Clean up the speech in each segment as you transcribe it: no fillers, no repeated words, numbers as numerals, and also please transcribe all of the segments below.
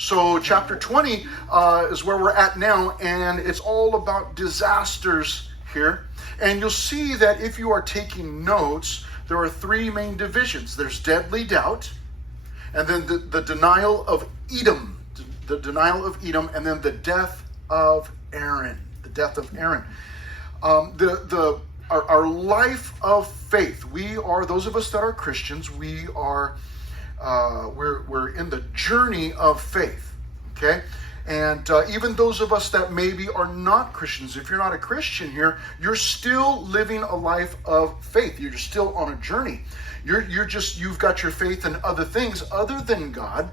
So chapter 20 is where we're at now, and it's all about disasters here. And you'll see that if you are taking notes, there are three main divisions. There's deadly doubt, and then the denial of Edom, and then the death of Aaron. The death of Aaron. Our life of faith. We are, those of us that are Christians, we are we're in the journey of faith. Okay. And even those of us that maybe are not Christians, if you're not a Christian here, you're still living a life of faith. You're still on a journey. You've got your faith in other things other than God,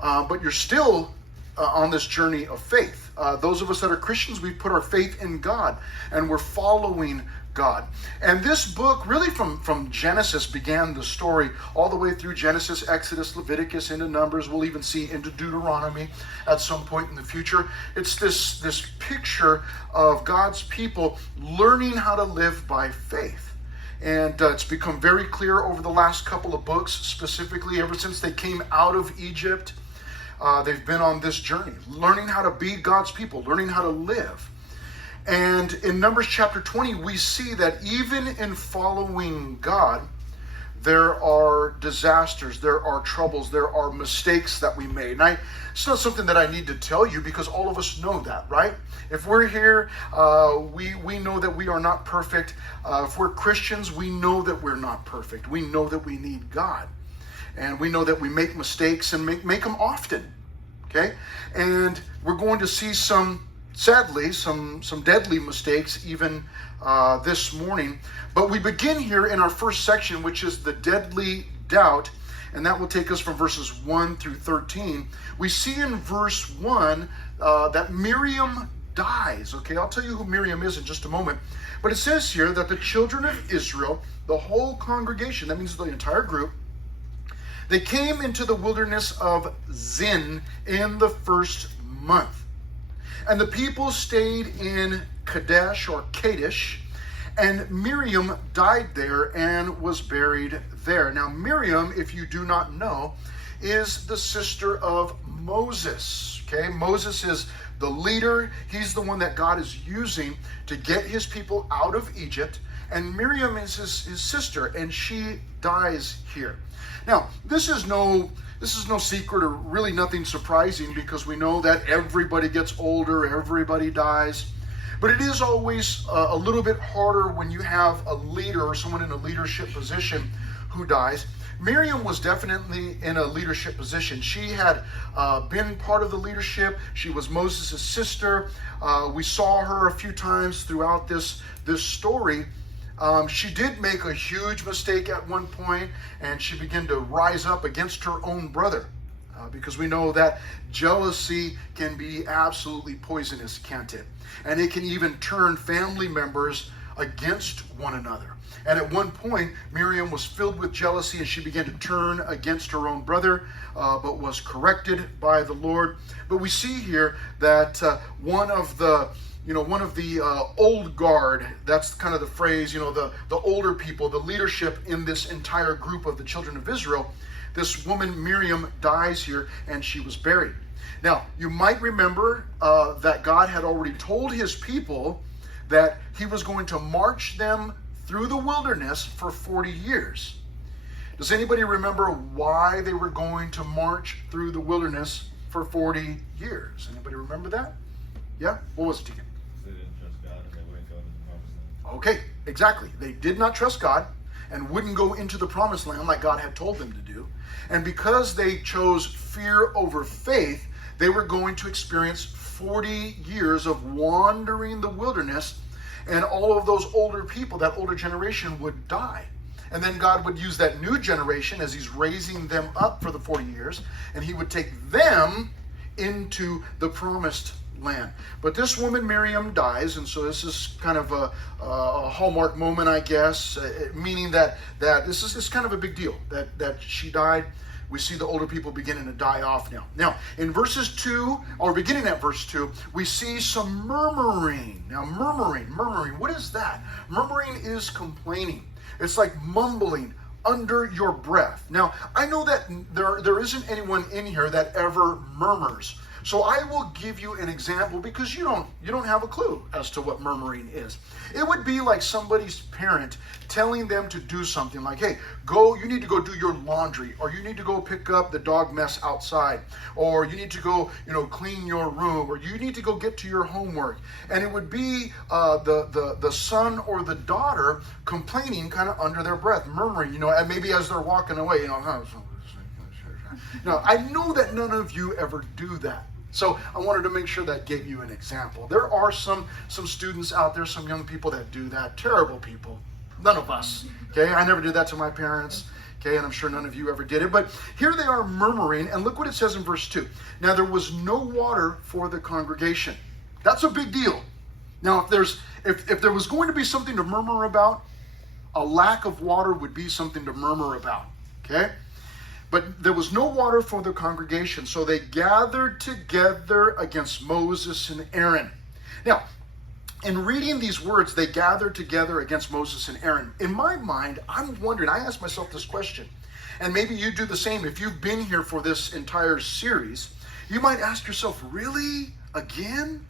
but you're still on this journey of faith. Those of us that are Christians, we put our faith in God, and we're following God. And this book, really from Genesis, began the story all the way through Genesis, Exodus, Leviticus, into Numbers. We'll even see into Deuteronomy at some point in the future. It's this picture of God's people learning how to live by faith. And it's become very clear over the last couple of books, specifically ever since they came out of Egypt. They've been on this journey, learning how to be God's people, learning how to live. And in Numbers chapter 20, we see that even in following God, there are disasters, there are troubles, there are mistakes that we made. And it's not something that I need to tell you, because all of us know that, right? If we're here, we know that we are not perfect. If we're Christians, we know that we're not perfect. We know that we need God. And we know that we make mistakes and make them often, okay? And we're going to see sadly, some deadly mistakes even this morning. But we begin here in our first section, which is the deadly doubt, and that will take us from verses 1 through 13. We see in verse 1 that Miriam dies, okay? I'll tell you who Miriam is in just a moment. But it says here that the children of Israel, the whole congregation, that means the entire group, they came into the wilderness of Zin in the first month. And the people stayed in Kadesh or Kadesh, and Miriam died there and was buried there. Now, Miriam, if you do not know, is the sister of Moses. Okay, Moses is the leader. He's the one that God is using to get his people out of Egypt. And Miriam is his sister, and she dies here. Now, this is no secret, or really nothing surprising, because we know that everybody gets older, everybody dies. But it is always a little bit harder when you have a leader or someone in a leadership position who dies. Miriam was definitely in a leadership position. She had been part of the leadership. She was Moses' sister. We saw her a few times throughout this story. She did make a huge mistake at one point, and she began to rise up against her own brother, because we know that jealousy can be absolutely poisonous, can't it? And it can even turn family members against one another. And at one point, Miriam was filled with jealousy, and she began to turn against her own brother, but was corrected by the Lord. But we see here that one of the old guard, that's kind of the phrase, the older people, the leadership in this entire group of the children of Israel, this woman Miriam dies here, and she was buried. Now, you might remember that God had already told his people that he was going to march them through the wilderness for 40 years. Does anybody remember why they were going to march through the wilderness for 40 years? Anybody remember that? Yeah? What was it, Deacon? They didn't trust God and they wouldn't go into the promised land. Okay, exactly. They did not trust God and wouldn't go into the promised land like God had told them to do. And because they chose fear over faith, they were going to experience 40 years of wandering the wilderness, and all of those older people, that older generation, would die. And then God would use that new generation as he's raising them up for the 40 years, and he would take them into the promised land. But this woman Miriam dies, and so this is kind of a hallmark moment, I guess, meaning that this is kind of a big deal that she died. We see the older people beginning to die off now. Now, in verses 2, or beginning at verse 2, we see some murmuring. Now, murmuring, what is that? Murmuring is complaining. It's like mumbling under your breath. Now, I know that there isn't anyone in here that ever murmurs. So I will give you an example because you don't have a clue as to what murmuring is. It would be like somebody's parent telling them to do something like, hey, you need to go do your laundry, or you need to go pick up the dog mess outside, or you need to go, clean your room, or you need to go get to your homework. And it would be the son or the daughter complaining kind of under their breath, murmuring, and maybe as they're walking away, Now, I know that none of you ever do that. So I wanted to make sure that gave you an example. There are some students out there, some young people that do that. Terrible people. None of us. Okay, I never did that to my parents. Okay, and I'm sure none of you ever did it. But here they are murmuring, and look what it says in verse 2. Now there was no water for the congregation. That's a big deal. Now if there was going to be something to murmur about, a lack of water would be something to murmur about. Okay? But there was no water for the congregation, so they gathered together against Moses and Aaron. Now, in reading these words, they gathered together against Moses and Aaron. In my mind, I'm wondering, I ask myself this question, and maybe you do the same. If you've been here for this entire series, you might ask yourself, really? Again?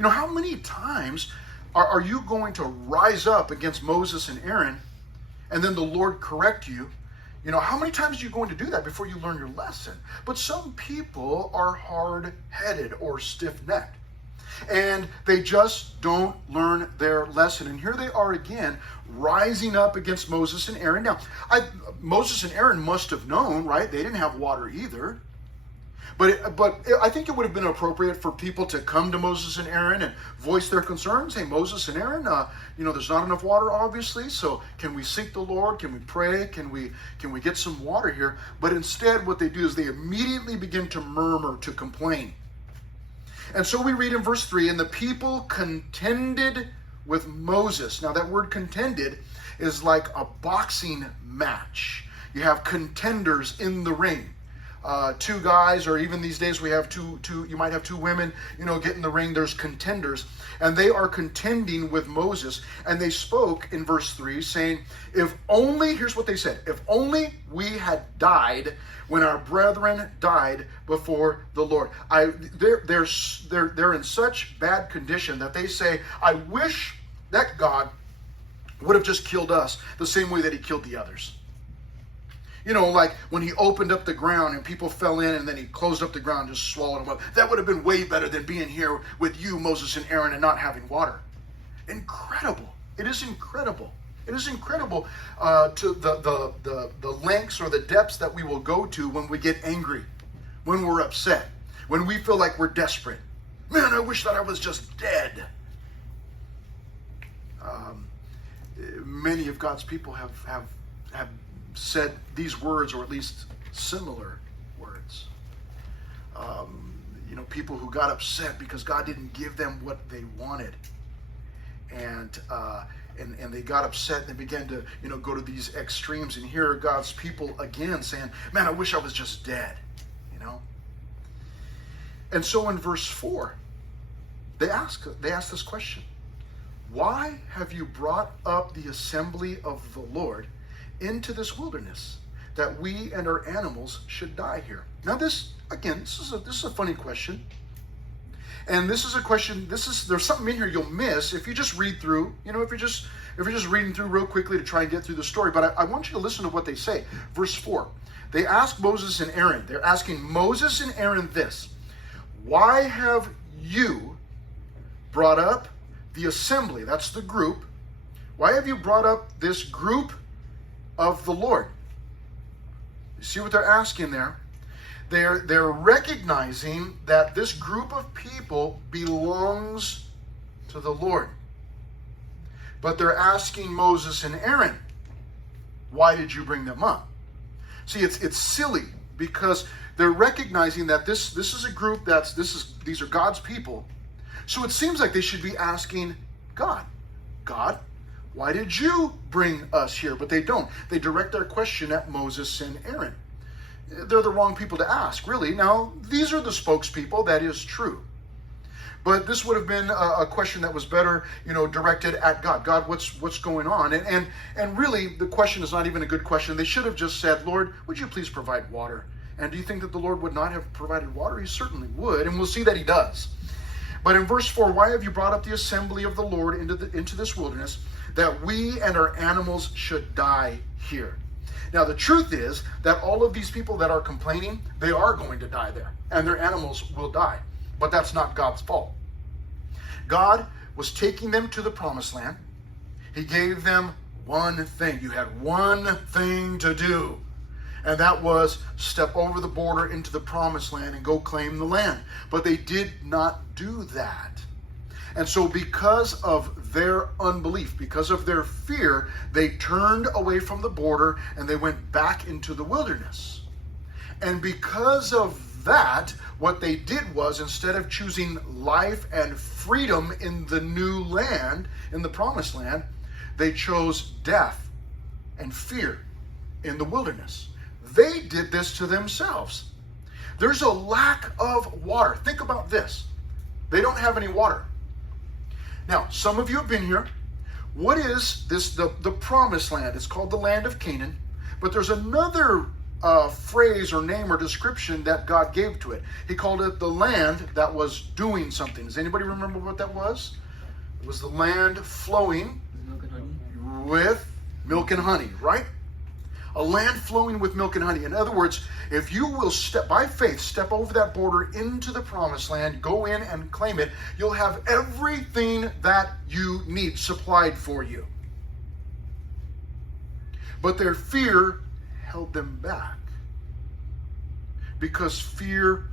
How many times are you going to rise up against Moses and Aaron, and then the Lord correct you? How many times are you going to do that before you learn your lesson? But some people are hard-headed or stiff-necked, and they just don't learn their lesson. And here they are again, rising up against Moses and Aaron. Now, Moses and Aaron must have known, right? They didn't have water either. But I think it would have been appropriate for people to come to Moses and Aaron and voice their concerns. Hey, Moses and Aaron, there's not enough water, obviously. So can we seek the Lord? Can we pray? Can we get some water here? But instead, what they do is they immediately begin to murmur, to complain. And so we read in verse 3, and the people contended with Moses. Now that word contended is like a boxing match. You have contenders in the ring. Two guys, or even these days we have two, you might have two women, get in the ring. There's contenders, and they are contending with Moses. And they spoke in verse 3 saying, if only, here's what they said, if only we had died when our brethren died before the Lord. They're in such bad condition that they say, I wish that God would have just killed us the same way that he killed the others. Like when he opened up the ground and people fell in, and then he closed up the ground and just swallowed them up. That would have been way better than being here with you, Moses and Aaron, and not having water. Incredible. It is incredible. It is incredible to the lengths or the depths that we will go to when we get angry, when we're upset, when we feel like we're desperate. Man, I wish that I was just dead. Many of God's people have said these words, or at least similar words. People who got upset because God didn't give them what they wanted, and they got upset and they began to go to these extremes. And here are God's people again saying, "Man, I wish I was just dead," And so in verse 4, they ask this question: why have you brought up the assembly of the Lord into this wilderness, that we and our animals should die here? Now this is a funny question. And this is a question, there's something in here you'll miss if you just read through, if you're just reading through real quickly to try and get through the story. But I want you to listen to what they say. Verse 4, they ask Moses and Aaron, they're asking Moses and Aaron this: why have you brought up the assembly, that's the group, why have you brought up this group of the Lord? You see what they're asking there? They're recognizing that this group of people belongs to the Lord. But they're asking Moses and Aaron, why did you bring them up? See, it's silly, because they're recognizing that this is a group these are God's people. So it seems like they should be asking God, why did you bring us here? But they don't. They direct their question at Moses and Aaron. They're the wrong people to ask, really. Now, these are the spokespeople, that is true. But this would have been a question that was better, directed at God. God, what's going on? And really, the question is not even a good question. They should have just said, Lord, would you please provide water? And do you think that the Lord would not have provided water? He certainly would, and we'll see that he does. But in verse 4, why have you brought up the assembly of the Lord into this wilderness, that we and our animals should die here? Now, the truth is that all of these people that are complaining, they are going to die there, and their animals will die. But that's not God's fault. God was taking them to the promised land. He gave them one thing. You had one thing to do, and that was step over the border into the promised land and go claim the land. But they did not do that. And so because of their unbelief, because of their fear, they turned away from the border and they went back into the wilderness. And because of that, what they did was, instead of choosing life and freedom in the new land, in the promised land, they chose death and fear in the wilderness. They did this to themselves. There's a lack of water. Think about this. They don't have any water. Now, some of you have been here. What is this? The promised land. It's called the land of Canaan. But there's another phrase or name or description that God gave to it. He called it the land that was doing something. Does anybody remember what that was? It was the land flowing with milk and honey, right? A land flowing with milk and honey. In other words, if you will by faith, step over that border into the promised land, go in and claim it, you'll have everything that you need supplied for you. But their fear held them back, because fear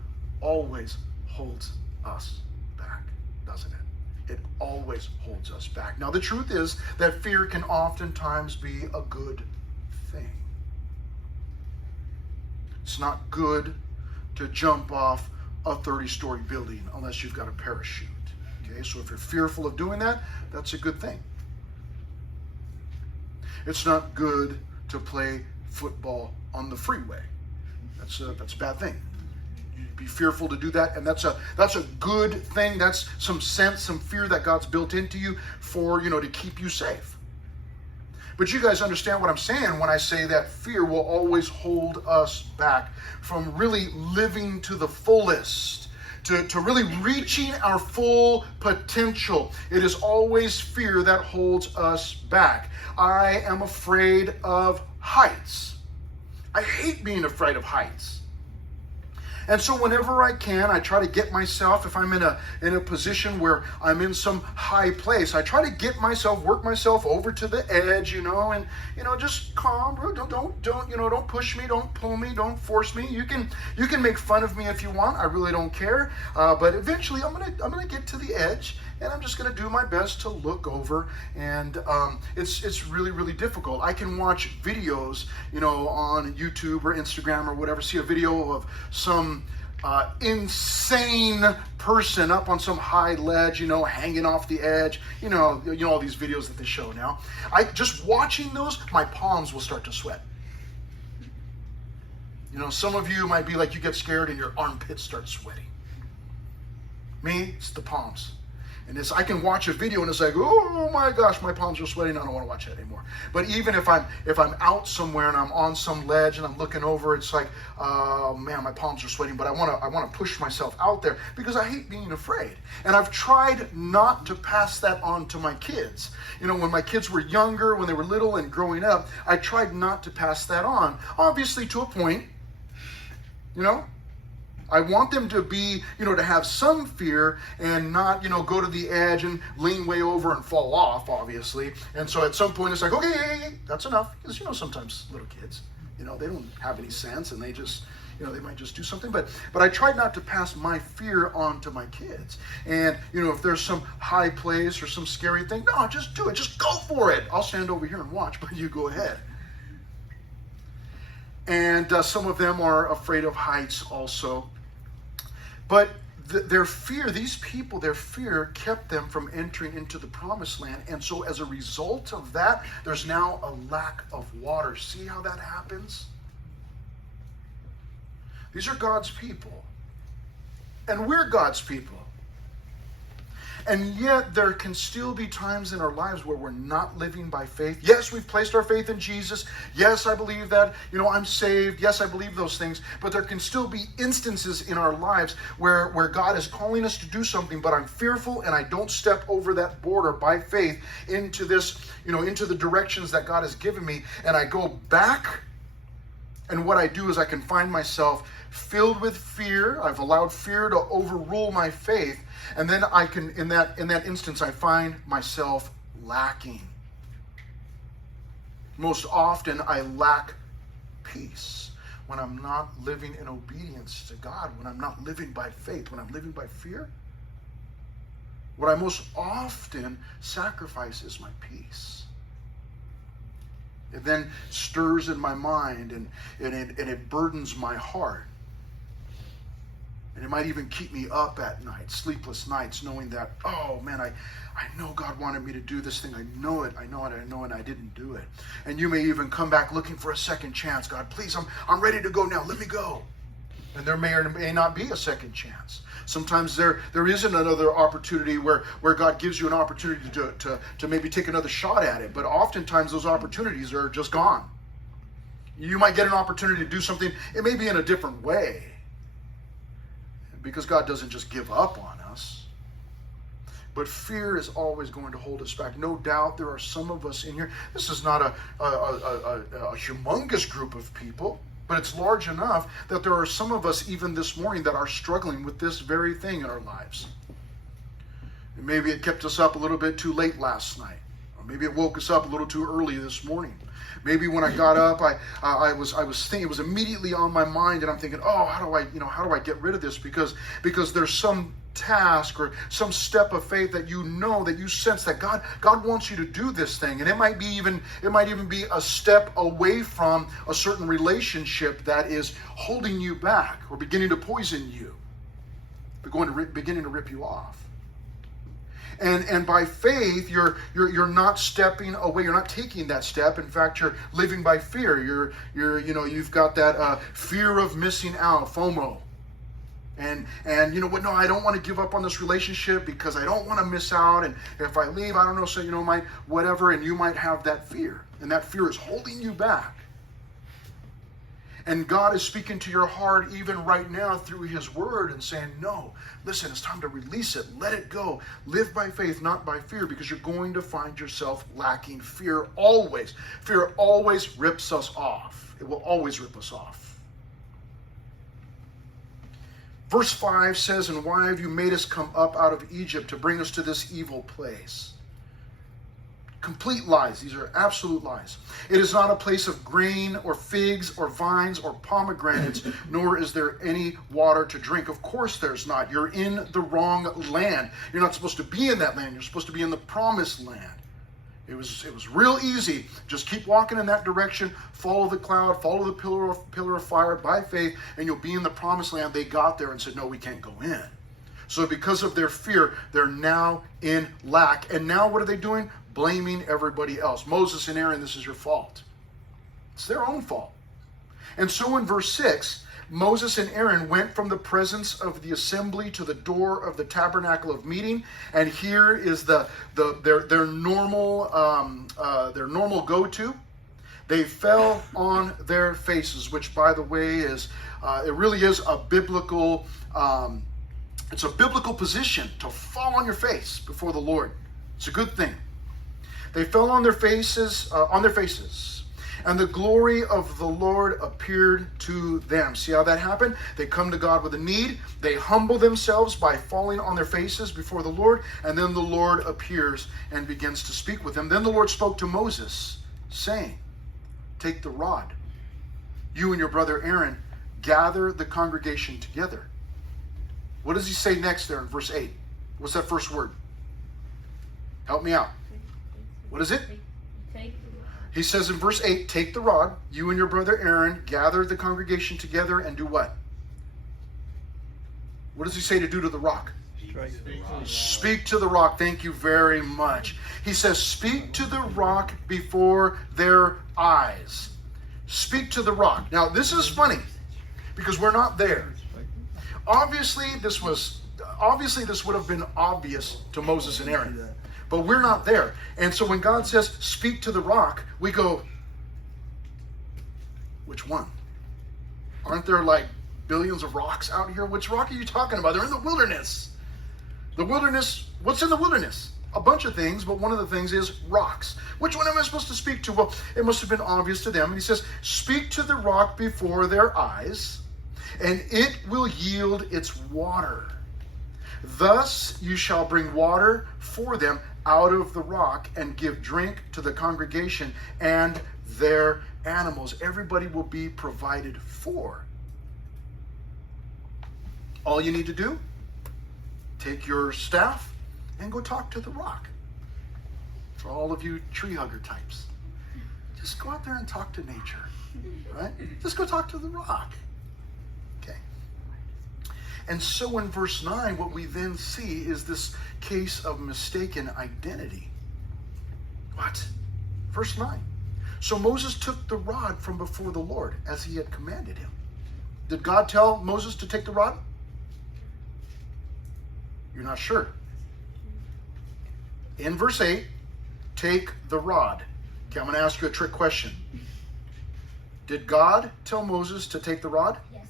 always holds us back, doesn't it? It always holds us back. Now, the truth is that fear can oftentimes be a good thing. It's not good to jump off a 30-story building unless you've got a parachute. Okay, so if you're fearful of doing that, that's a good thing. It's not good to play football on the freeway. That's a bad thing. You'd be fearful to do that, and that's a good thing. That's some sense, some fear that God's built into you for, to keep you safe. But you guys understand what I'm saying when I say that fear will always hold us back from really living to the fullest, to really reaching our full potential. It is always fear that holds us back. I am afraid of heights. I hate being afraid of heights. And so whenever I can, I try to get myself, if I'm in a position where I'm in some high place, I try to get myself, work myself over to the edge, and just calm, bro. Don't push me, don't pull me, don't force me. You can make fun of me if you want. I really don't care. But eventually, I'm gonna get to the edge, and I'm just gonna do my best to look over. And it's really, really difficult. I can watch videos, on YouTube or Instagram or whatever. See a video of some insane person up on some high ledge, hanging off the edge. All these videos that they show now. Just watching those, my palms will start to sweat. Some of you might be like, you get scared and your armpits start sweating. Me, it's the palms. And I can watch a video and it's like, oh my gosh, my palms are sweating. I don't want to watch that anymore. But even if I'm out somewhere and I'm on some ledge and I'm looking over, it's like, oh man, my palms are sweating. But I want to push myself out there because I hate being afraid. And I've tried not to pass that on to my kids. When my kids were younger, when they were little and growing up, I tried not to pass that on. Obviously, to a point, I want them to be, to have some fear and not, go to the edge and lean way over and fall off, obviously. And so at some point it's like, okay, that's enough. Because, sometimes little kids, they don't have any sense and they just, they might just do something. But I tried not to pass my fear on to my kids. And, if there's some high place or some scary thing, no, just do it. Just go for it. I'll stand over here and watch, but you go ahead. And some of them are afraid of heights also. But their fear, these people, their fear kept them from entering into the promised land. And so as a result of that, there's now a lack of water. See how that happens? These are God's people. And we're God's people. And yet there can still be times in our lives where we're not living by faith. Yes, we've placed our faith in Jesus. Yes, I believe that, I'm saved. Yes, I believe those things. But there can still be instances in our lives where God is calling us to do something, but I'm fearful and I don't step over that border by faith into this, into the directions that God has given me. And I go back, and what I do is I can find myself filled with fear. I've allowed fear to overrule my faith. And then I can, in that instance, I find myself lacking. Most often, I lack peace when I'm not living in obedience to God, when I'm not living by faith, when I'm living by fear. What I most often sacrifice is my peace. It then stirs in my mind and it burdens my heart. And it might even keep me up at night, sleepless nights, knowing that, oh man, I know God wanted me to do this thing. I know it, and I didn't do it. And you may even come back looking for a second chance. God, please, I'm ready to go now. Let me go. And there may or may not be a second chance. Sometimes there isn't another opportunity where God gives you an opportunity to maybe take another shot at it. But oftentimes those opportunities are just gone. You might get an opportunity to do something, it may be in a different way. Because God doesn't just give up on us. But fear is always going to hold us back. No doubt there are some of us in here. This is not a humongous group of people, but it's large enough that there are some of us even this morning that are struggling with this very thing in our lives. And maybe it kept us up a little bit too late last night. Or maybe it woke us up a little too early this morning. Maybe when I got up, I was thinking, it was immediately on my mind, and I'm thinking, oh, how do I get rid of this? Because there's some task or some step of faith that that you sense that God wants you to do this thing, and it might even be a step away from a certain relationship that is holding you back or beginning to poison you, beginning to rip you off. And by faith, you're not stepping away. You're not taking that step. In fact, you're living by fear. You've got that fear of missing out, FOMO. And you know what? No, I don't want to give up on this relationship because I don't want to miss out. And if I leave, I don't know. So might whatever. And you might have that fear, and that fear is holding you back. And God is speaking to your heart even right now through His Word and saying, no, listen, it's time to release it. Let it go. Live by faith, not by fear, because you're going to find yourself lacking. Fear always rips us off. It will always rip us off. Verse 5 says, and why have you made us come up out of Egypt to bring us to this evil place? Complete lies. These are absolute lies. It is not a place of grain or figs or vines or pomegranates, nor is there any water to drink. Of course there's not. You're in the wrong land. You're not supposed to be in that land. You're supposed to be in the promised land. It was real easy. Just keep walking in that direction. Follow the cloud. Follow the pillar of fire by faith, and you'll be in the promised land. They got there and said, no, we can't go in. So because of their fear, they're now in lack. And now what are they doing? Blaming everybody else. Moses and Aaron, this is your fault. It's their own fault. And so in verse 6, Moses and Aaron went from the presence of the assembly to the door of the tabernacle of meeting, and here is their normal go-to. They fell on their faces, which, by the way, is it really is a biblical. It's a biblical position to fall on your face before the Lord. It's a good thing. They fell on their faces, and the glory of the Lord appeared to them. See how that happened? They come to God with a need. They humble themselves by falling on their faces before the Lord, and then the Lord appears and begins to speak with them. Then the Lord spoke to Moses, saying, take the rod. You and your brother Aaron gather the congregation together. What does he say next there in verse 8? What's that first word? Help me out. What is it? He says in verse 8, take the rod, you and your brother Aaron, gather the congregation together and do what? What does he say to do to the rock? Speak to the rock. Thank you very much. He says, speak to the rock before their eyes. Speak to the rock. Now, this is funny because we're not there. Obviously, this was obviously this would have been obvious to Moses and Aaron, but we're not there. And so when God says, speak to the rock, we go, which one? Aren't there like billions of rocks out here? Which rock are you talking about? They're in the wilderness. The wilderness, what's in the wilderness? A bunch of things, but one of the things is rocks. Which one am I supposed to speak to? Well, it must have been obvious to them. And he says, speak to the rock before their eyes, and it will yield its water. Thus you shall bring water for them out of the rock and give drink to the congregation and their animals. Everybody will be provided for. All you need to do, take your staff and go talk to the rock. For all of you tree hugger types, just go out there and talk to nature, right? Just go talk to the rock. Okay. And so in verse 9, what we then see is this case of mistaken identity. What? Verse 9. So Moses took the rod from before the Lord as he had commanded him. Did God tell Moses to take the rod? You're not sure. In verse 8, take the rod. Okay, I'm going to ask you a trick question. Did God tell Moses to take the rod? Yes.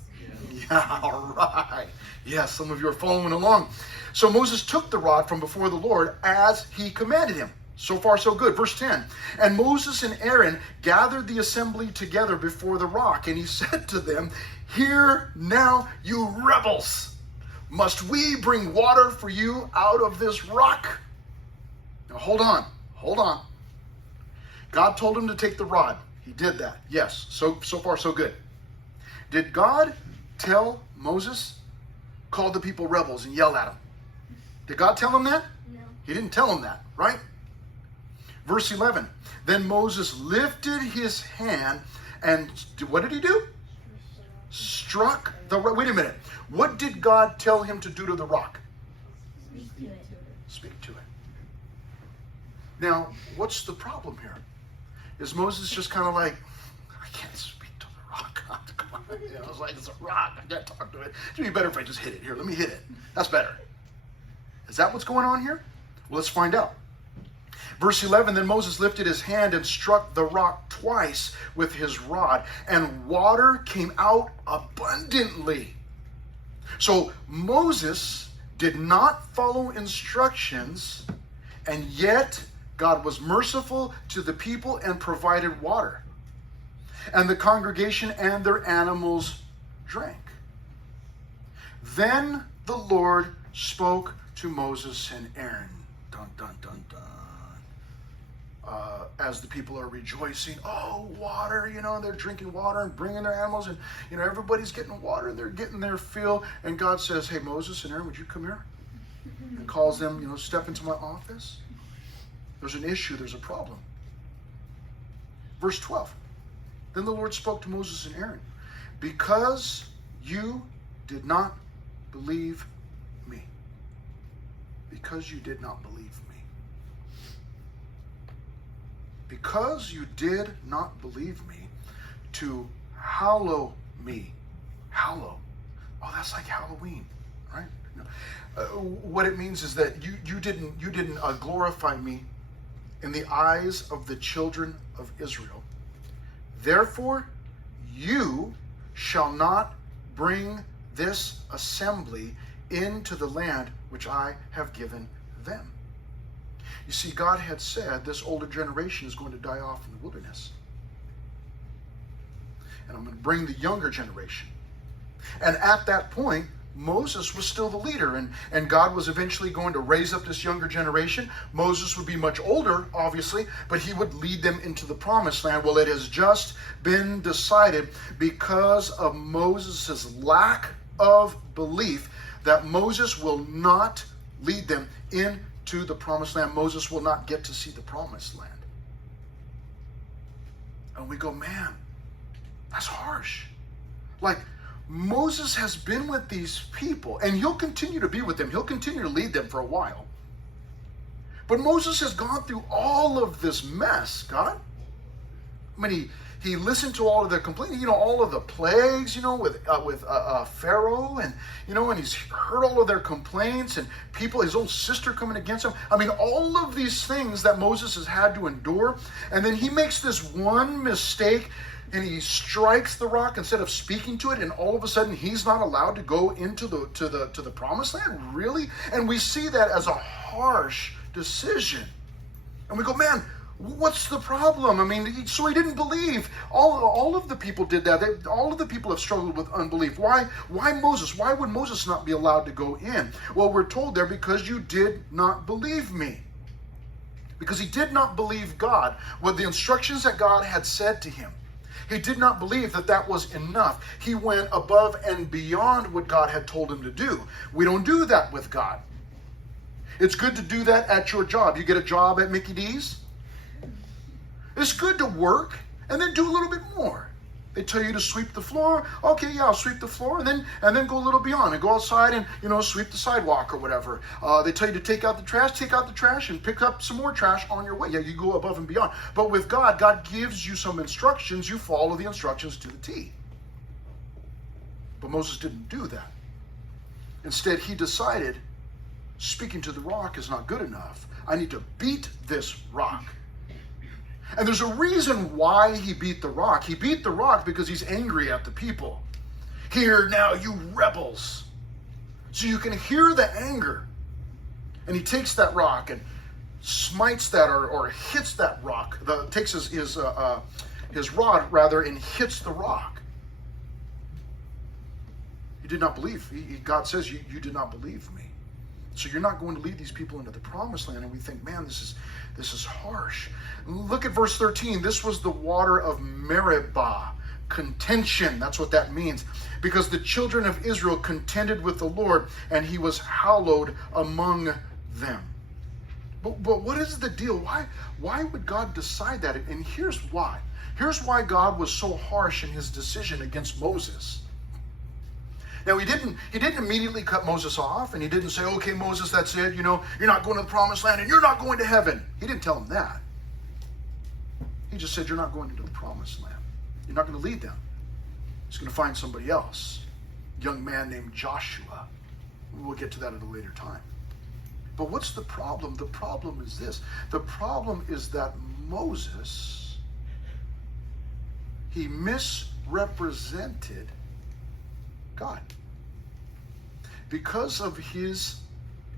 Yeah, all right. Yes, some of you are following along. So Moses took the rod from before the Lord as he commanded him. So far, so good. Verse 10. And Moses and Aaron gathered the assembly together before the rock, and he said to them, hear now, you rebels. Must we bring water for you out of this rock? Now hold on. God told him to take the rod. He did that. Yes. So far, so good. Did God tell Moses, call the people rebels and yell at them? Did God tell him that? No. He didn't tell him that, right? Verse 11. Then Moses lifted his hand and what did he do? Struck the rock. Wait a minute. What did God tell him to do to the rock? Speak to it. Speak to it. Now, what's the problem here? Is Moses just kind of like, I can't speak to the rock. Come on. You know, it's like, it's a rock. I can't talk to it. It'd be better if I just hit it. Here, let me hit it. That's better. Is that what's going on here? Well, let's find out. Verse 11, then Moses lifted his hand and struck the rock twice with his rod, and water came out abundantly. So Moses did not follow instructions, and yet God was merciful to the people and provided water. And the congregation and their animals drank. Then the Lord spoke to Moses and Aaron. Dun, dun, dun, dun. As the people are rejoicing, oh, water, they're drinking water and bringing their animals, and, everybody's getting water and they're getting their fill. And God says, hey, Moses and Aaron, would you come here? And calls them, step into my office. There's an issue, there's a problem. Verse 12. Then the Lord spoke to Moses and Aaron, because you did not believe me. Because you did not believe me. Because you did not believe me, to hallow me. Hallow. Oh, that's like Halloween, right? What it means is that you didn't glorify me in the eyes of the children of Israel. Therefore, you shall not bring this assembly into the land which I have given them. You see, God had said this older generation is going to die off in the wilderness. And I'm going to bring the younger generation. And at that point, Moses was still the leader, and God was eventually going to raise up this younger generation. Moses would be much older, obviously, but he would lead them into the promised land. Well, it has just been decided because of Moses' lack of belief that Moses will not lead them into the promised land. Moses will not get to see the promised land. And we go, man, that's harsh. Like, Moses has been with these people, and he'll continue to be with them. He'll continue to lead them for a while. But Moses has gone through all of this mess, God. I mean, he listened to all of their complaints, all of the plagues, with Pharaoh, and and he's heard all of their complaints, and people, his own sister coming against him. I mean, all of these things that Moses has had to endure, and then he makes this one mistake, and he strikes the rock instead of speaking to it, and all of a sudden he's not allowed to go into the promised land. Really? And we see that as a harsh decision, and we go, man, what's the problem? I mean, so he didn't believe. All of the people did that. All of the people have struggled with unbelief. Why Moses? Why would Moses not be allowed to go in? Well, we're told there, because you did not believe me. Because he did not believe God, with the instructions that God had said to him. He did not believe that that was enough. He went above and beyond what God had told him to do. We don't do that with God. It's good to do that at your job. You get a job at Mickey D's. It's good to work and then do a little bit more. They tell you to sweep the floor. Okay, yeah, I'll sweep the floor, and then go a little beyond and go outside and sweep the sidewalk or whatever. They tell you to take out the trash and pick up some more trash on your way. Yeah, you go above and beyond. But with God, God gives you some instructions. You follow the instructions to the T. But Moses didn't do that. Instead, he decided, speaking to the rock is not good enough. I need to beat this rock. And there's a reason why he beat the rock. He beat the rock because he's angry at the people. Hear now, you rebels. So you can hear the anger. And he takes that rock and smites that or hits that rock. Takes his rod, rather, and hits the rock. He did not believe. God says, you did not believe me. So you're not going to lead these people into the promised land. And we think, man, this is harsh. Look at verse 13. This was the water of Meribah, contention. That's what that means. Because the children of Israel contended with the Lord, and he was hallowed among them. But what is the deal? Why would God decide that? And here's why. Here's why God was so harsh in his decision against Moses. Now, he didn't immediately cut Moses off, and he didn't say, okay, Moses, that's it. You're not going to the promised land, and you're not going to heaven. He didn't tell him that. He just said, you're not going into the promised land. You're not going to lead them. He's going to find somebody else, a young man named Joshua. We'll get to that at a later time. But what's the problem? The problem is this. The problem is that Moses, he misrepresented God. Because of his,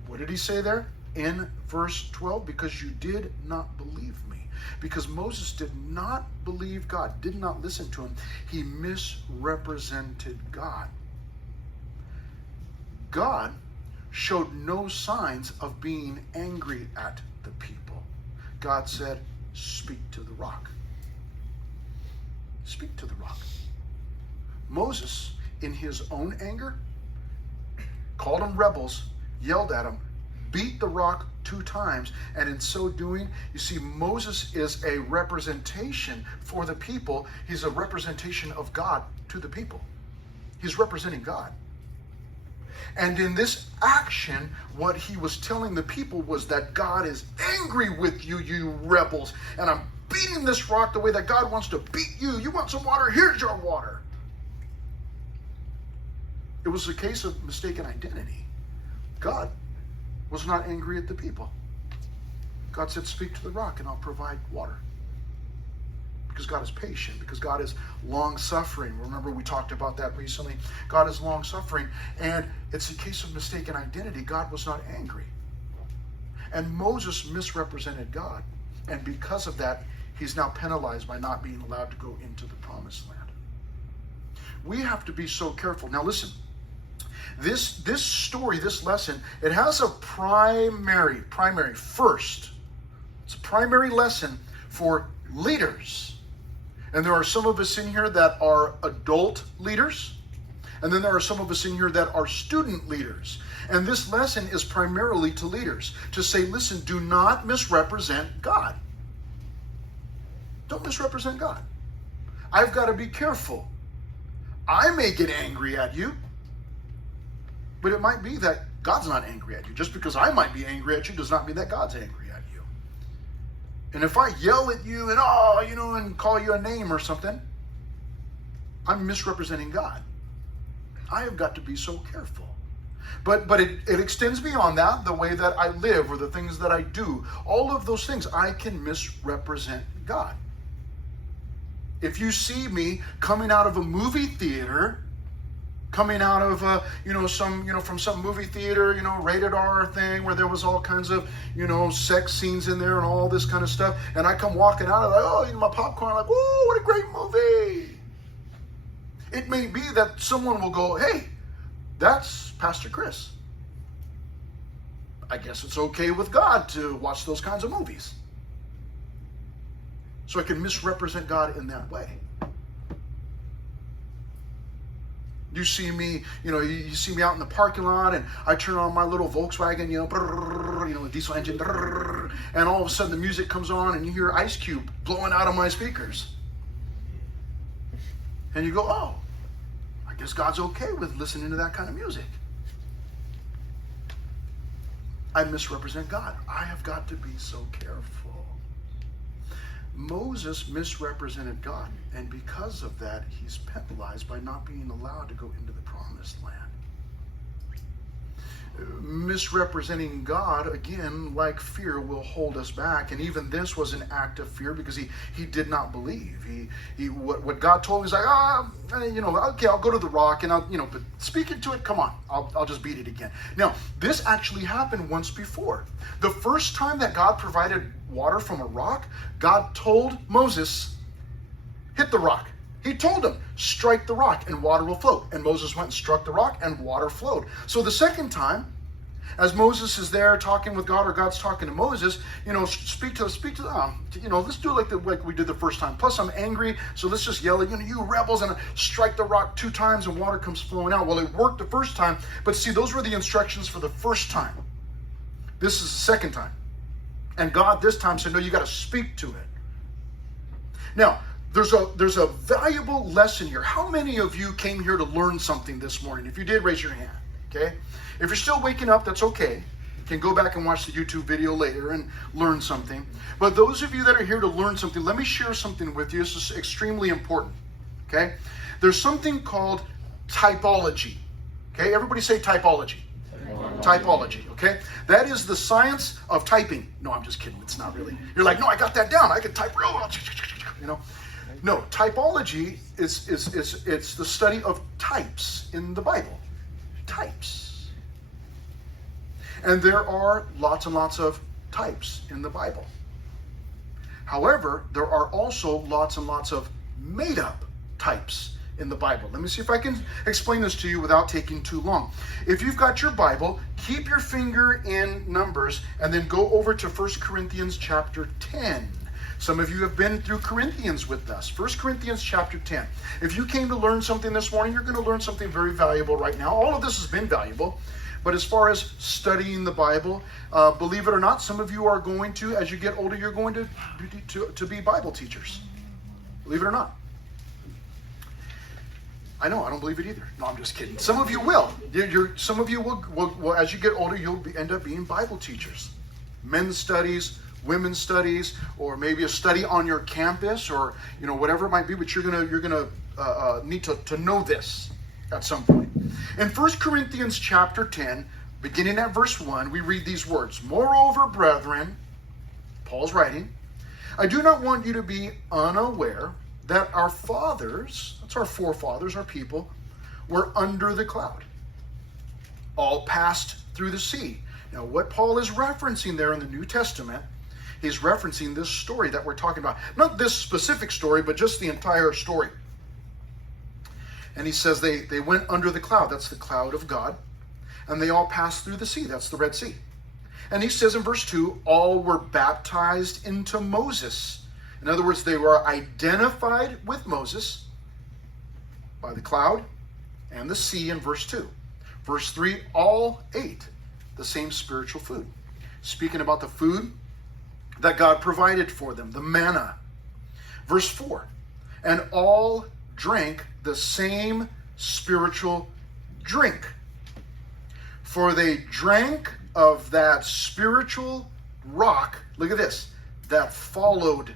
what did he say there in verse 12? Because you did not believe me. Because Moses did not believe God, did not listen to him, he misrepresented God. God showed no signs of being angry at the people. God said, speak to the rock. Speak to the rock. Moses, in his own anger, called them rebels, yelled at them, beat the rock 2 times, and in so doing, you see, Moses is a representation for the people. He's a representation of God to the people. He's representing God. And in this action, what he was telling the people was that God is angry with you, you rebels, and I'm beating this rock the way that God wants to beat you. You want some water? Here's your water. It was a case of mistaken identity. God was not angry at the people. God said, speak to the rock and I'll provide water. Because God is patient, because God is long-suffering. Remember, we talked about that recently. God is long-suffering, and it's a case of mistaken identity. God was not angry. And Moses misrepresented God, and because of that, he's now penalized by not being allowed to go into the promised land. We have to be so careful. Now listen, this story, this lesson, it has a primary first. It's a primary lesson for leaders. And there are some of us in here that are adult leaders. And then there are some of us in here that are student leaders. And this lesson is primarily to leaders. To say, listen, do not misrepresent God. Don't misrepresent God. I've got to be careful. I may get angry at you, but it might be that God's not angry at you. Just because I might be angry at you does not mean that God's angry at you. And if I yell at you and, and call you a name or something, I'm misrepresenting God. I have got to be so careful. But it extends beyond that, the way that I live or the things that I do. All of those things, I can misrepresent God. If you see me coming out of a movie theater, coming out of from some movie theater, rated R thing where there was all kinds of, sex scenes in there and all this kind of stuff, and I come walking out of my popcorn, like, whoa, what a great movie. It may be that someone will go, hey, that's Pastor Chris. I guess it's okay with God to watch those kinds of movies. So I can misrepresent God in that way. You see me, you see me out in the parking lot, and I turn on my little Volkswagen, diesel engine, and all of a sudden the music comes on, and you hear Ice Cube blowing out of my speakers. And you go, oh, I guess God's okay with listening to that kind of music. I misrepresent God. I have got to be so careful. Moses misrepresented God, and because of that, he's penalized by not being allowed to go into the promised land. Misrepresenting God, again, like fear, will hold us back. And even this was an act of fear because he did not believe. What God told him is like, okay, I'll go to the rock and but speaking to it, come on, I'll just beat it again. Now, this actually happened once before. The first time that God provided water from a rock, God told Moses, hit the rock. He told him, strike the rock and water will flow. And Moses went and struck the rock and water flowed. So the second time, as Moses is there talking with God, or God's talking to Moses, speak to let's do it like we did the first time. Plus I'm angry, so let's just yell at you rebels, and strike the rock 2 times and water comes flowing out. Well, it worked the first time, but see, those were the instructions for the first time. This is the second time. And God this time said, no, you got to speak to it. Now, there's a valuable lesson here. How many of you came here to learn something this morning? If you did, raise your hand, okay? If you're still waking up, that's okay. You can go back and watch the YouTube video later and learn something. But those of you that are here to learn something, let me share something with you. This is extremely important, okay? There's something called typology, okay? Everybody say typology. Typology, okay? That is the science of typing. No, I'm just kidding. It's not really. You're like, no, I got that down. I can type real well. No, typology is the study of types in the Bible. Types. And there are lots and lots of types in the Bible. However, there are also lots and lots of made-up types in the Bible. Let me see if I can explain this to you without taking too long. If you've got your Bible, keep your finger in Numbers and then go over to 1 Corinthians chapter 10. Some of you have been through Corinthians with us. 1 Corinthians chapter 10. If you came to learn something this morning, you're going to learn something very valuable right now. All of this has been valuable. But as far as studying the Bible, believe it or not, some of you are going to, as you get older, you're going to be Bible teachers. Believe it or not. I know, I don't believe it either. No, I'm just kidding. Some of you will. Some of you will as you get older, you'll end up being Bible teachers. Men's studies, women's studies, or maybe a study on your campus, or whatever it might be. But you're gonna need to know this at some point. In 1 Corinthians chapter 10, beginning at verse 1, we read these words: "Moreover, brethren," Paul's writing, "I do not want you to be unaware that our fathers," that's our forefathers, our people, "were under the cloud. All passed through the sea." Now, what Paul is referencing there in the New Testament, he's referencing this story that we're talking about. Not this specific story, but just the entire story. And he says they went under the cloud. That's the cloud of God. And they all passed through the sea. That's the Red Sea. And he says in verse 2, all were baptized into Moses. In other words, they were identified with Moses by the cloud and the sea in verse 2. Verse 3, all ate the same spiritual food. Speaking about the food that God provided for them, the manna. Verse 4, and all drank the same spiritual drink. For they drank of that spiritual rock, look at this, that followed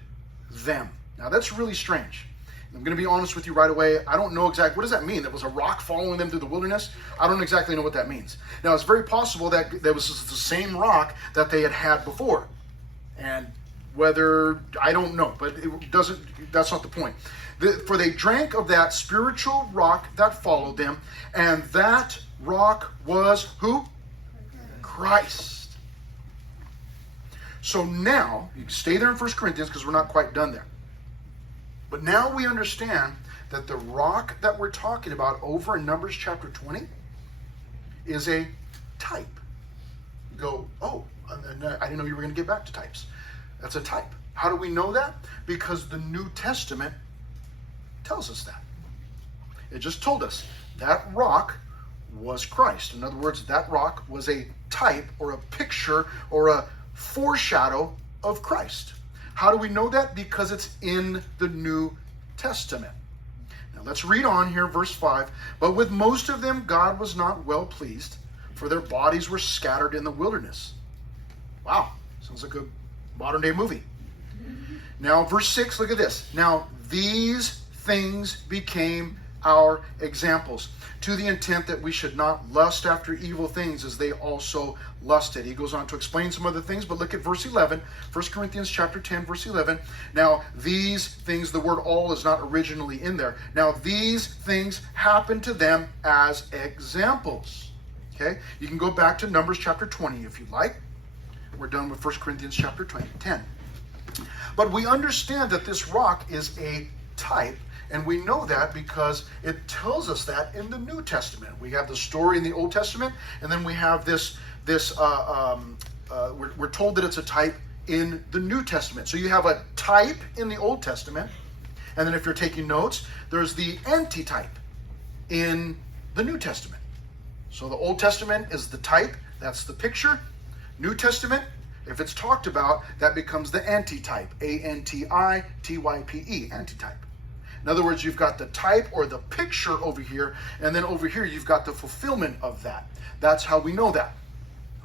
them. Now that's really strange. I'm going to be honest with you right away. I don't know exactly, what does that mean? There was a rock following them through the wilderness? I don't exactly know what that means. Now, it's very possible that there was the same rock that they had before. And whether, I don't know, but it doesn't, that's not the point. For they drank of that spiritual rock that followed them, and that rock was who? Christ. So now, you can stay there in 1 Corinthians because we're not quite done there. But now we understand that the rock that we're talking about over in Numbers chapter 20 is a type. You go, oh, I didn't know you were going to get back to types. That's a type. How do we know that? Because the New Testament tells us that. It just told us that rock was Christ. In other words, that rock was a type or a picture or a foreshadow of Christ. How do we know that? Because it's in the New Testament. Now let's read on here, verse 5. But with most of them God was not well pleased, for their bodies were scattered in the wilderness. Wow, sounds like a modern day movie. Now verse 6, look at this. Now these things became our examples, to the intent that we should not lust after evil things as they also lusted. He goes on to explain some other things, but look at verse 11, 1 Corinthians chapter 10, verse 11. Now, these things, the word all is not originally in there. Now, these things happened to them as examples. Okay? You can go back to Numbers chapter 20 if you'd like. We're done with 1 Corinthians chapter 10. But we understand that this rock is a type. And we know that because it tells us that in the New Testament. We have the story in the Old Testament, and then we have we're told that it's a type in the New Testament. So you have a type in the Old Testament, and then if you're taking notes, there's the antitype in the New Testament. So the Old Testament is the type, that's the picture. New Testament, if it's talked about, that becomes the antitype, A-N-T-I-T-Y-P-E, antitype. In other words, you've got the type or the picture over here, and then over here you've got the fulfillment of that. That's how we know that.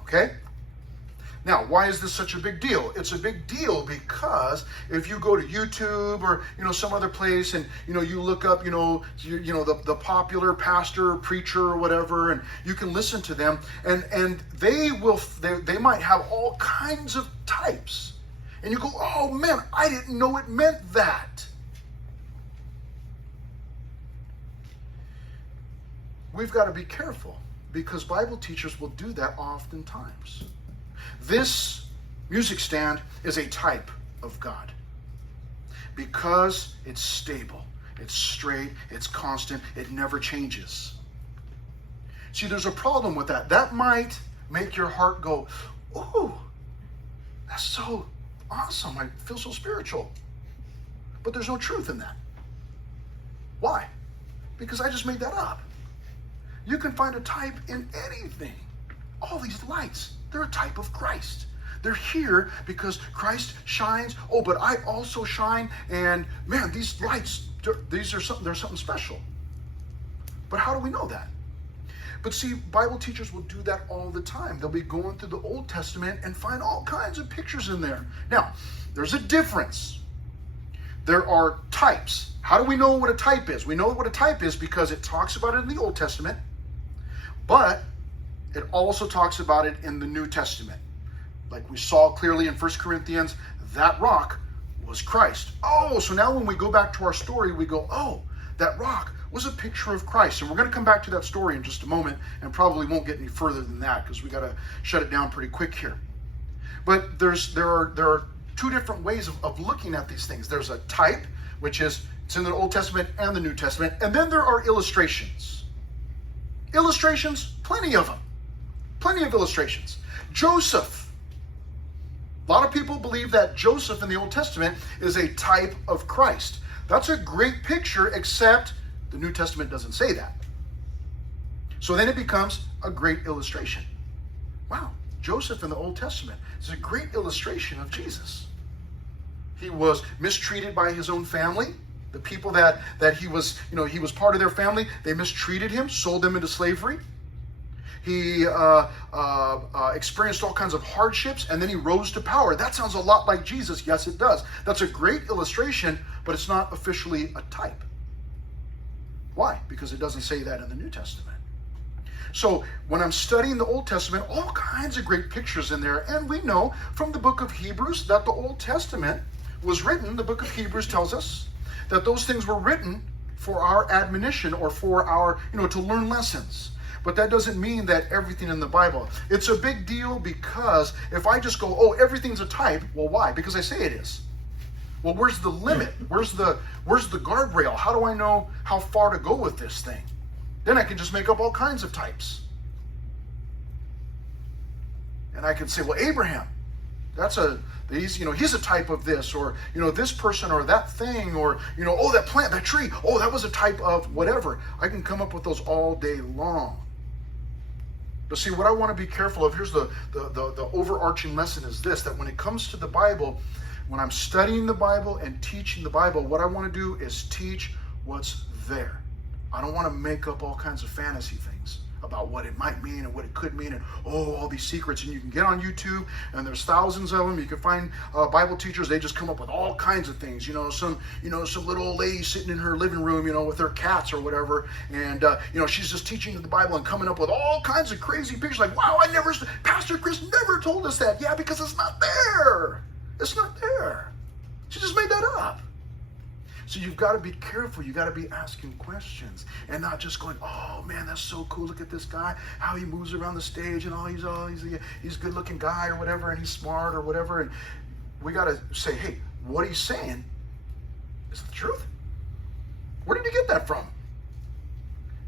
Okay? Now, why is this such a big deal? It's a big deal because if you go to YouTube or some other place and you look up the popular pastor or preacher or whatever, and you can listen to them, and they might have all kinds of types, and you go, oh man, I didn't know it meant that. We've got to be careful because Bible teachers will do that oftentimes. This music stand is a type of God because it's stable, it's straight, it's constant, it never changes. See, there's a problem with that. That might make your heart go, ooh, that's so awesome. I feel so spiritual. But there's no truth in that. Why? Because I just made that up. You can find a type in anything. All these lights, they're a type of Christ. They're here because Christ shines. Oh, but I also shine. And man, these lights, they're something special. But how do we know that? But see, Bible teachers will do that all the time. They'll be going through the Old Testament and find all kinds of pictures in there. Now, there's a difference. There are types. How do we know what a type is? We know what a type is because it talks about it in the Old Testament. But it also talks about it in the New Testament. Like we saw clearly in 1 Corinthians, that rock was Christ. Oh, so now when we go back to our story, we go, oh, that rock was a picture of Christ. And we're going to come back to that story in just a moment and probably won't get any further than that because we got to shut it down pretty quick here. But there are two different ways of looking at these things. There's a type, which is it's in the Old Testament and the New Testament. And then there are illustrations. Illustrations, plenty of them. Plenty of illustrations. Joseph. A lot of people believe that Joseph in the Old Testament is a type of Christ. That's a great picture, except the New Testament doesn't say that. So then it becomes a great illustration. Wow, Joseph in the Old Testament is a great illustration of Jesus. He was mistreated by his own family. The people that he was part of their family, they mistreated him, sold them into slavery. He experienced all kinds of hardships, and then he rose to power. That sounds a lot like Jesus. Yes, it does. That's a great illustration, but it's not officially a type. Why? Because it doesn't say that in the New Testament. So when I'm studying the Old Testament, all kinds of great pictures in there. And we know from the book of Hebrews that the Old Testament was written. The book of Hebrews tells us that those things were written for our admonition, or for our, to learn lessons. But that doesn't mean that everything in the Bible. It's a big deal, because if I just go, oh, everything's a type, well, why? Because I say it is. Well, where's the limit? Where's the guardrail? How do I know how far to go with this thing? Then I can just make up all kinds of types. And I can say, well, Abraham, he's a type of this, or, this person, or that thing, or, oh, that plant, that tree, oh, that was a type of whatever. I can come up with those all day long. But see, what I want to be careful of, here's the overarching lesson is this, that when it comes to the Bible, when I'm studying the Bible and teaching the Bible, what I want to do is teach what's there. I don't want to make up all kinds of fantasy things about what it might mean and what it could mean, and all these secrets. And you can get on YouTube, and there's thousands of them. You can find Bible teachers. They just come up with all kinds of things. Some little old lady sitting in her living room, with her cats or whatever, and she's just teaching the Bible and coming up with all kinds of crazy pictures. Like, wow, Pastor Chris never told us that. Yeah, because it's not there. It's not there. She just made that up. So you've got to be careful. You've got to be asking questions and not just going, oh man, that's so cool. Look at this guy, how he moves around the stage, and he's a good looking guy or whatever, and he's smart or whatever. And we got to say, hey, what he's saying is the truth. Where did he get that from?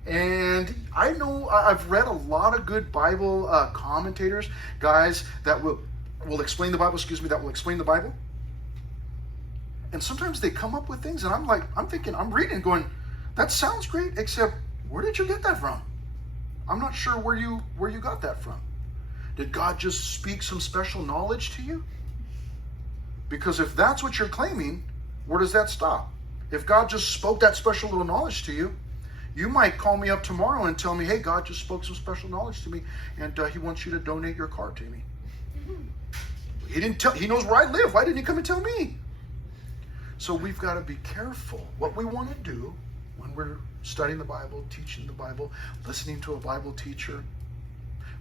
And I know I've read a lot of good Bible commentators, guys that will explain the Bible, that will explain the Bible. And sometimes they come up with things, and I'm reading going, that sounds great, except where did you get that from? I'm not sure where you got that from. Did God just speak some special knowledge to you? Because if that's what you're claiming, where does that stop? If God just spoke that special little knowledge to you, you might call me up tomorrow and tell me, hey, God just spoke some special knowledge to me, and he wants you to donate your car to me. He knows where I live. Why didn't he come and tell me? So we've got to be careful. What we want to do when we're studying the Bible, teaching the Bible, listening to a Bible teacher,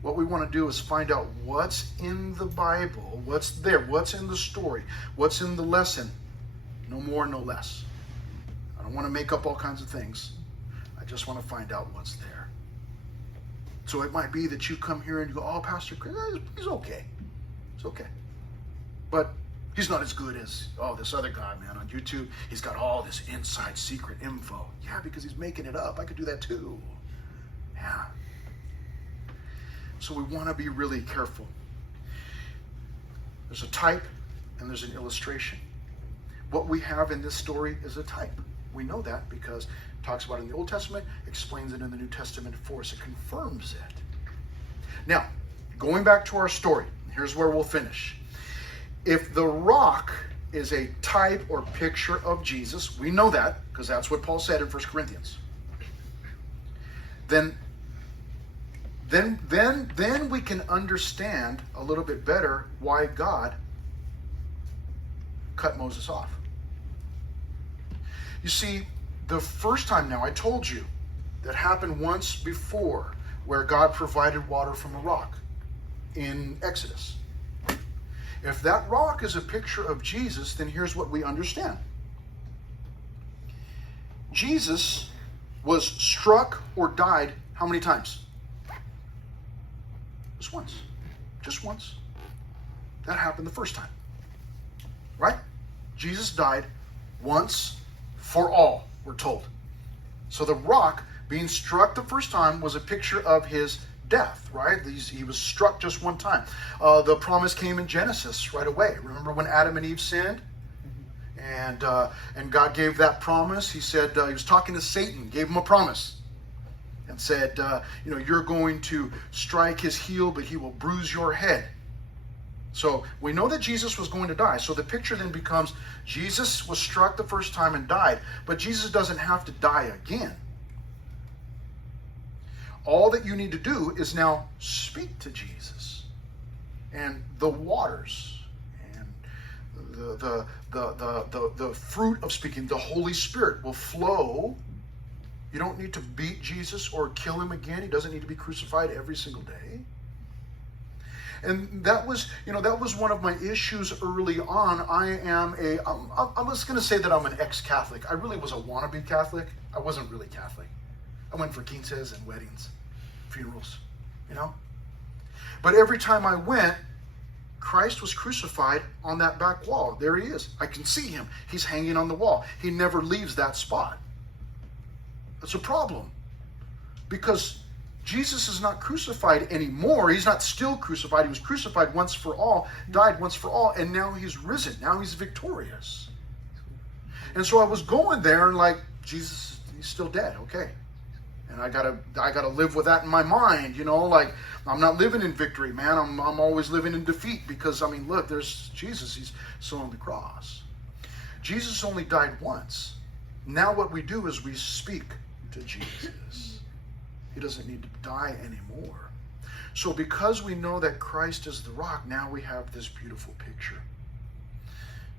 what we want to do is find out what's in the Bible, what's there, what's in the story, what's in the lesson. No more, no less. I don't want to make up all kinds of things. I just want to find out what's there. So it might be that you come here and you go, oh, Pastor Chris, he's okay. It's okay. But he's not as good as, this other guy, man, on YouTube. He's got all this inside secret info. Yeah, because he's making it up. I could do that too. Yeah. So we want to be really careful. There's a type and there's an illustration. What we have in this story is a type. We know that because it talks about it in the Old Testament, explains it in the New Testament for us. It confirms it. Now, going back to our story, here's where we'll finish. If the rock is a type or picture of Jesus, we know that because that's what Paul said in 1 Corinthians. Then we can understand a little bit better why God cut Moses off. You see, the first time now, I told you, that happened once before where God provided water from a rock in Exodus. If that rock is a picture of Jesus, then here's what we understand. Jesus was struck or died how many times? Just once. Just once. That happened the first time. Right? Jesus died once for all, we're told. So the rock being struck the first time was a picture of his death, right? He was struck just one time. The promise came in Genesis right away. Remember when Adam and Eve sinned? And God gave that promise. He said, he was talking to Satan, gave him a promise. And said, you're going to strike his heel, but he will bruise your head. So we know that Jesus was going to die. So the picture then becomes Jesus was struck the first time and died, but Jesus doesn't have to die again. All that you need to do is now speak to Jesus. and the waters and the fruit of speaking, the Holy Spirit will flow. You don't need to beat Jesus or kill him again. He doesn't need to be crucified every single day. And that was one of my issues early on. I was going to say that I'm an ex-Catholic. I really was a wannabe Catholic. I wasn't really Catholic. I went for quinces and weddings, funerals, But every time I went, Christ was crucified on that back wall. There he is. I can see him. He's hanging on the wall. He never leaves that spot. That's a problem, because Jesus is not crucified anymore. He's not still crucified. He was crucified once for all, died once for all, and now he's risen. Now he's victorious. And so I was going there and like, Jesus, he's still dead. Okay. And I gotta live with that in my mind, like I'm not living in victory, man. I'm always living in defeat, because look, there's Jesus. He's still on the cross. Jesus only died once. Now what we do is we speak to Jesus. He doesn't need to die anymore. So because we know that Christ is the rock, now we have this beautiful picture.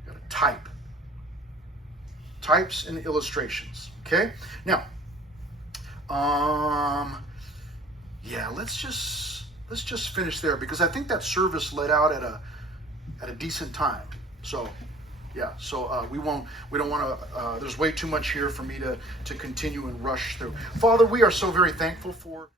Got a type. Types and illustrations. Okay? Now, let's just finish there, because I think that service let out at a decent time. So yeah, so we don't want to, there's way too much here for me to continue and rush through. Father, we are so very thankful for